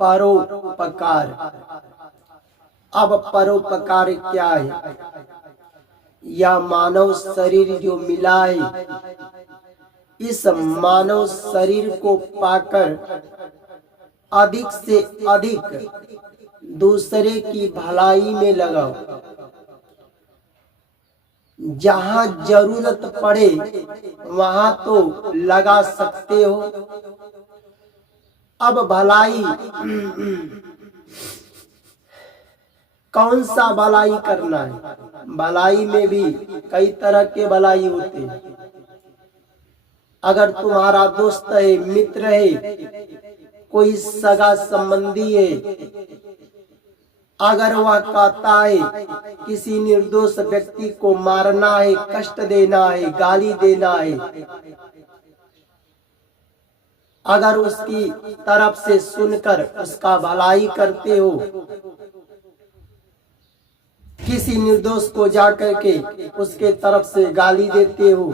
परोपकार। अब परोपकार क्या है? यह मानव शरीर जो मिला है, इस मानव शरीर को पाकर अधिक से अधिक दूसरे की भलाई में लगाओ। जहाँ जरूरत पड़े वहाँ तो लगा सकते हो। अब भलाई कौन सा भलाई करना है? भलाई में भी कई तरह के भलाई होते हैं। अगर तुम्हारा दोस्त है, मित्र है, कोई सगा संबंधी है, अगर वह कहता है किसी निर्दोष व्यक्ति को मारना है, कष्ट देना है, गाली देना है, अगर उसकी तरफ से सुनकर उसका भलाई करते हो, किसी निर्दोष को जाकर के उसके तरफ से गाली देते हो,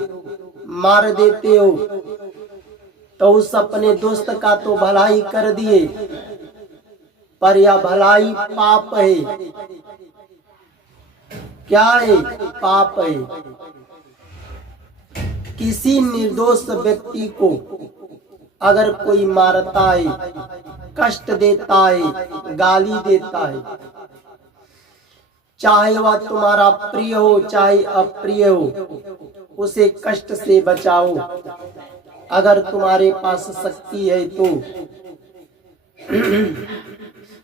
मार देते हो, तो उस अपने दोस्त का तो भलाई कर दिए, पर यह भलाई पाप है। क्या है? पाप है। किसी निर्दोष व्यक्ति को अगर कोई मारता है, कष्ट देता है, गाली देता है, चाहे वह तुम्हारा प्रिय हो चाहे अप्रिय हो, उसे कष्ट से बचाओ। अगर तुम्हारे पास शक्ति है तो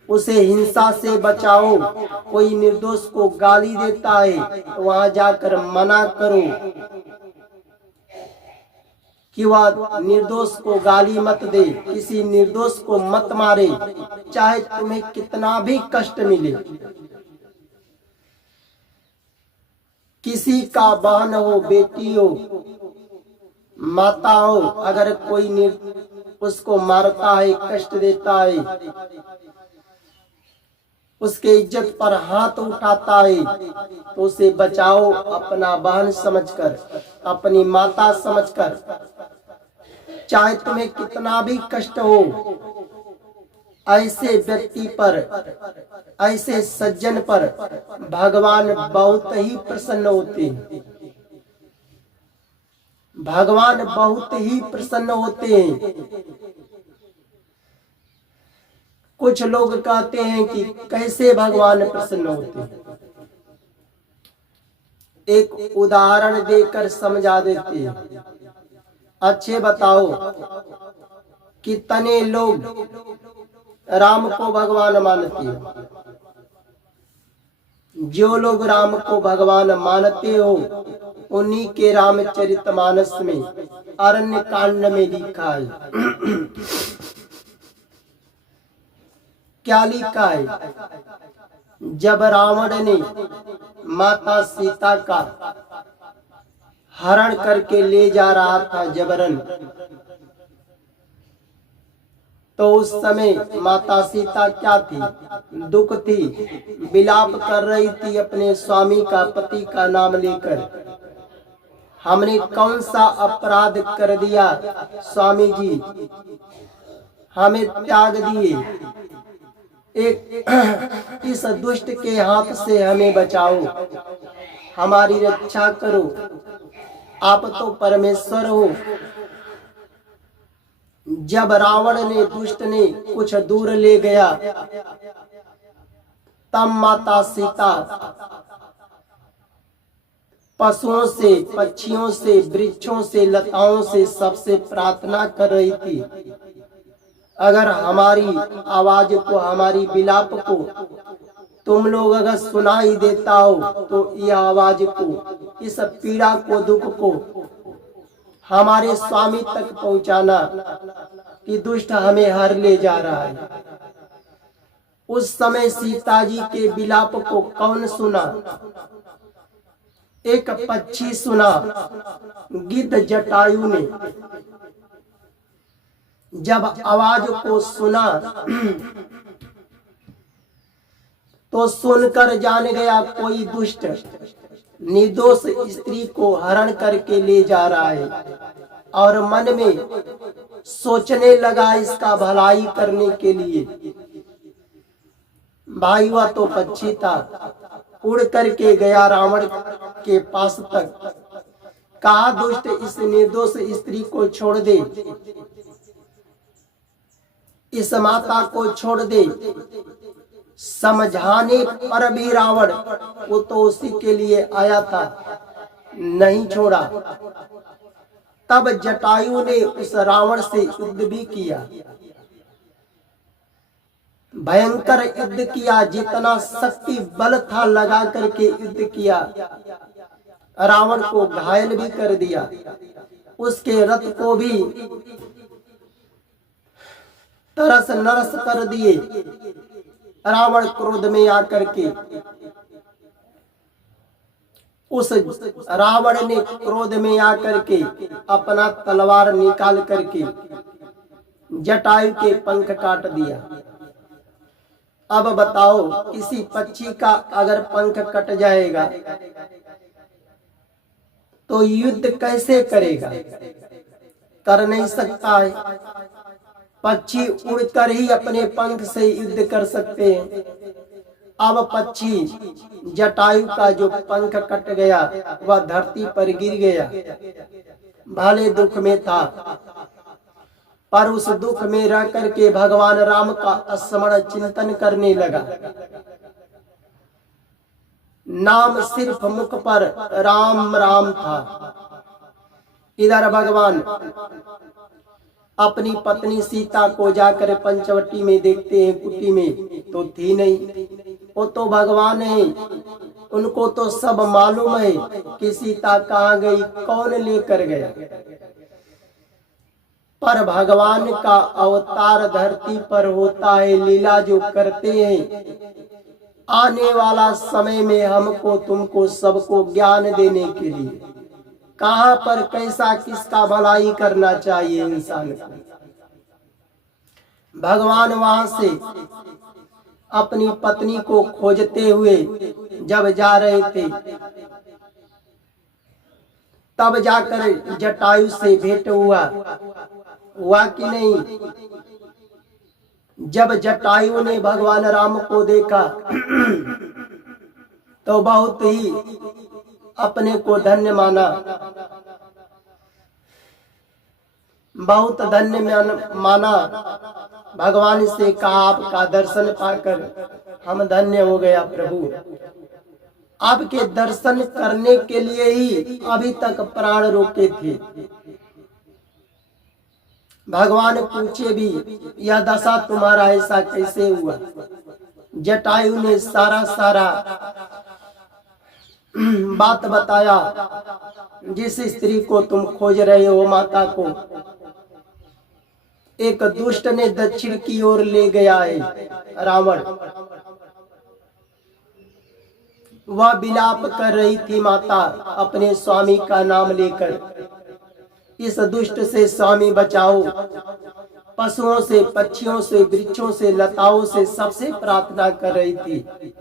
उसे हिंसा से बचाओ। कोई निर्दोष को गाली देता है तो वहां जाकर मना करो कि वह निर्दोष को गाली मत दे, किसी निर्दोष को मत मारे, चाहे तुम्हें कितना भी कष्ट मिले। किसी का बहन हो, बेटी हो, माता हो, अगर कोई उसको मारता है, कष्ट देता है, उसके इज्जत पर हाथ उठाता है, तो उसे बचाओ अपना बहन समझकर, अपनी माता समझकर। चाहे तुम्हें कितना भी कष्ट हो, ऐसे व्यक्ति पर, ऐसे सज्जन पर भगवान बहुत ही प्रसन्न होते हैं। भगवान बहुत ही प्रसन्न होते हैं। कुछ लोग कहते हैं कि कैसे भगवान प्रसन्न होते हैं। एक उदाहरण देकर समझा देते हैं। अच्छे बताओ, कितने लोग राम को भगवान मानते हो? जो लोग राम को भगवान मानते हो, उन्हीं के रामचरितमानस में अरण्य कांड में लिखा है। क्या लिखा है? जब रावण ने माता सीता का हरण करके ले जा रहा था जबरन, तो उस समय माता सीता क्या थी? दुख थी, विलाप कर रही थी अपने स्वामी का, पति का नाम लेकर। हमने कौन सा अपराध कर दिया स्वामी जी, हमें त्याग दिए? एक इस दुष्ट के हाथ से हमें बचाओ, हमारी रक्षा करो, आप तो परमेश्वर हो। जब रावण ने, दुष्ट ने कुछ दूर ले गया, तब माता सीता पशुओं से, पक्षियों से, वृक्षों से, लताओं से सबसे प्रार्थना कर रही थी, अगर हमारी आवाज को, हमारी विलाप को तुम लोग अगर सुनाई देता हो, तो यह आवाज को, इस पीड़ा को, दुख को हमारे स्वामी तक पहुंचाना कि दुष्ट हमें हर ले जा रहा है। उस समय सीता जी के विलाप को कौन सुना? एक पक्षी सुना, गिद्ध जटायु ने। जब आवाज को सुना तो सुनकर जान गया कोई दुष्ट निर्दोष स्त्री को हरण करके ले जा रहा है, और मन में सोचने लगा इसका भलाई करने के लिए भाई वह तो पक्षी था, उड़ करके गया रावण के पास तक। कहा दुष्ट इस निर्दोष स्त्री को छोड़ दे, इस माता को छोड़ दे। समझाने पर भी रावण, वो तो उसी के लिए आया था, नहीं छोड़ा। तब जटायु ने उस रावण से युद्ध भी किया, भयंकर युद्ध किया, जितना शक्ति बल था लगा करके युद्ध किया। रावण को घायल भी कर दिया, उसके रथ को भी तरस नरस कर दिए। रावण क्रोध में आकर के, उस रावण ने क्रोध में आकर के अपना तलवार निकाल करके जटायु के पंख काट दिया। अब बताओ, किसी पक्षी का अगर पंख कट जाएगा तो युद्ध कैसे करेगा? कर नहीं सकता है। पक्षी उड़कर ही अपने पंख से युद्ध कर सकते हैं। अब पक्षी जटायु का जो पंख कट गया वह धरती पर गिर गया। भले दुख में था, पर उस दुख में रह करके भगवान राम का स्मरण चिंतन करने लगा। नाम सिर्फ मुख पर राम राम था। इधर भगवान अपनी पत्नी सीता को जाकर पंचवटी में देखते हैं, कुटी में तो थी नहीं। वो तो भगवान है, उनको तो सब मालूम है कि सीता कहाँ गई, कौन लेकर गया। पर भगवान का अवतार धरती पर होता है, लीला जो करते हैं आने वाला समय में हमको तुमको सबको ज्ञान देने के लिए, कहाँ पर कैसा किसका भलाई करना चाहिए इंसान को। भगवान वहां से अपनी पत्नी को खोजते हुए जब जा रहे थे, तब जाकर जटायु से भेंट हुआ कि नहीं। जब जटायु ने भगवान राम को देखा तो बहुत ही अपने को धन्य माना, बहुत धन्य माना। भगवान से कहा, आपका दर्शन पाकर हम धन्य हो गया प्रभु। आपके दर्शन करने के लिए ही अभी तक प्राण रोके थे। भगवान पूछे भी, यह दशा तुम्हारा ऐसा कैसे हुआ? जटायु ने सारा बात बताया। जिस स्त्री को तुम खोज रहे हो, माता को, एक दुष्ट ने दक्षिण की ओर ले गया है रावण। वह विलाप कर रही थी माता अपने स्वामी का नाम लेकर, इस दुष्ट से स्वामी बचाओ। पशुओं से, पक्षियों से, वृक्षों से, लताओं से सबसे प्रार्थना कर रही थी।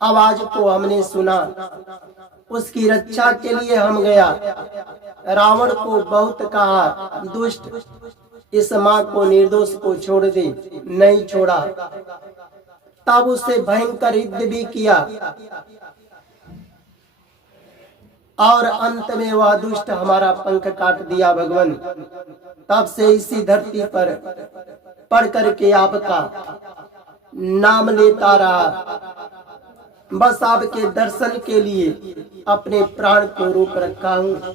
आवाज को हमने सुना, उसकी रक्षा के लिए हम गया। रावण को बहुत कहा, दुष्ट इस माँ को, निर्दोष को छोड़ दे, नहीं छोड़ा। तब उससे भयंकर युद्ध भी किया और अंत में वह दुष्ट हमारा पंख काट दिया भगवान। तब से इसी धरती पर पढ़ करके आपका नाम लेता रहा। बस आपके दर्शन के लिए अपने प्राण को रोक रखा हूँ।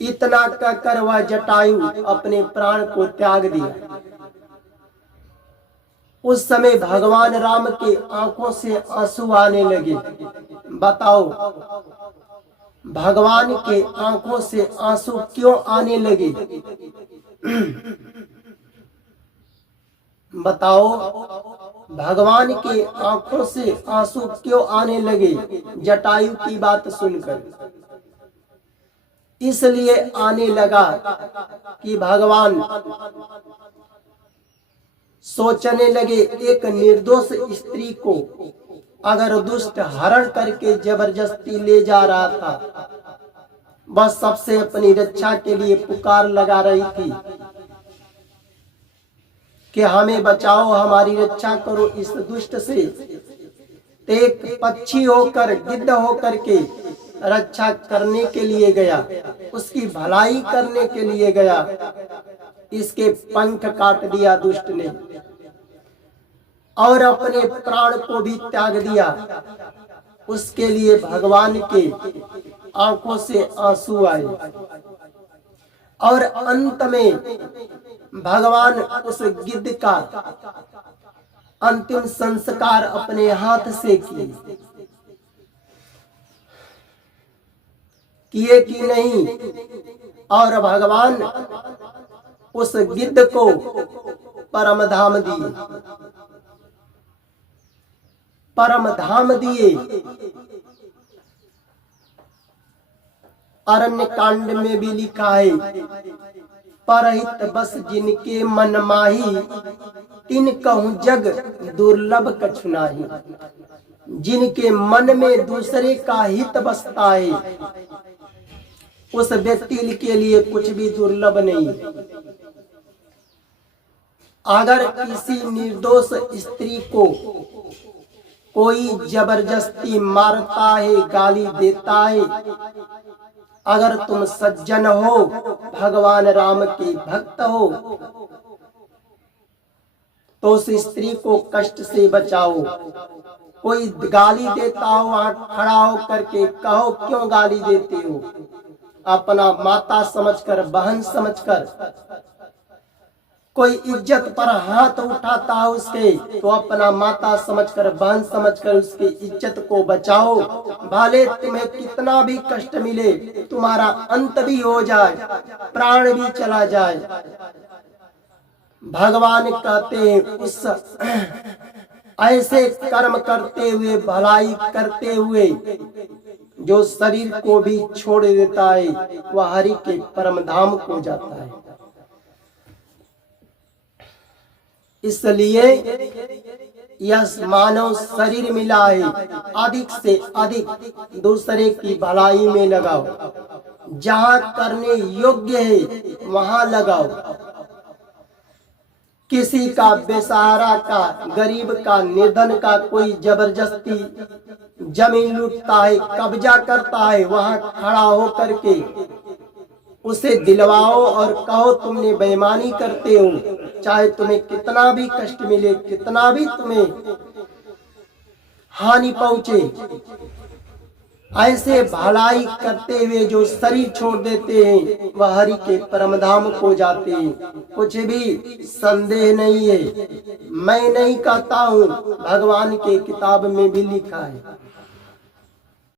इतना कहकर वह जटायु अपने प्राण को त्याग दिया। उस समय भगवान राम के आंखों से आंसू आने लगे। बताओ, भगवान के आंखों से आंसू क्यों आने लगे? बताओ, भगवान के आंखों से आंसू क्यों आने लगे जटायु की बात सुनकर? इसलिए आने लगा कि भगवान सोचने लगे, एक निर्दोष स्त्री को अगर दुष्ट हरण करके जबरदस्ती ले जा रहा था, बस सबसे अपनी रक्षा के लिए पुकार लगा रही थी। कि हमें बचाओ, हमारी रक्षा करो इस दुष्ट से। तो एक पक्षी होकर, गिद्ध होकर के रक्षा करने के लिए गया, उसकी भलाई करने के लिए गया। इसके पंख काट दिया दुष्ट ने और अपने प्राण को भी त्याग दिया। उसके लिए भगवान के आंखों से आंसू आए और अंत में भगवान उस गिद्ध का अंतिम संस्कार अपने हाथ से किए कि नहीं। और भगवान उस गिद्ध को परम धाम दिए, परम धाम दिए। अरण्य कांड में भी लिखा है, परहित बस जिनके मन माही, तिन कहूं जग दुर्लभ कछु नाही। जिनके मन में दूसरे का हित बसता है, उस व्यक्ति के लिए कुछ भी दुर्लभ नहीं। अगर किसी निर्दोष स्त्री को कोई जबरदस्ती मारता है, गाली देता है, अगर तुम सज्जन हो, भगवान राम के भक्त हो, तो उस स्त्री को कष्ट से बचाओ। कोई गाली देता हो, वहां खड़ा हो करके कहो क्यों गाली देते हो। अपना माता समझकर, बहन समझकर। कोई इज्जत पर हाथ उठाता है उसके, तो अपना माता समझकर, बहन समझकर उसकी इज्जत को बचाओ। भले तुम्हें कितना भी कष्ट मिले, तुम्हारा अंत भी हो जाए, प्राण भी चला जाए। भगवान कहते हैं उस ऐसे कर्म करते हुए, भलाई करते हुए जो शरीर को भी छोड़ देता है, वह हरि के परम धाम को जाता है। इसलिए यह मानव शरीर मिला है, अधिक से अधिक दूसरे की भलाई में लगाओ। जहाँ करने योग्य है वहाँ लगाओ। किसी का, बेसहारा का, गरीब का, निर्धन का कोई जबरदस्ती जमीन लूटता है, कब्जा करता है, वहाँ खड़ा हो करके उसे दिलवाओ और कहो तुमने बेईमानी करते हो। चाहे तुम्हें कितना भी कष्ट मिले, कितना भी तुम्हें हानि पहुंचे, ऐसे भलाई करते हुए जो शरीर छोड़ देते हैं, वह हरि के परम धाम को जाते हैं। कुछ भी संदेह नहीं है। मैं नहीं कहता हूँ, भगवान के किताब में भी लिखा है।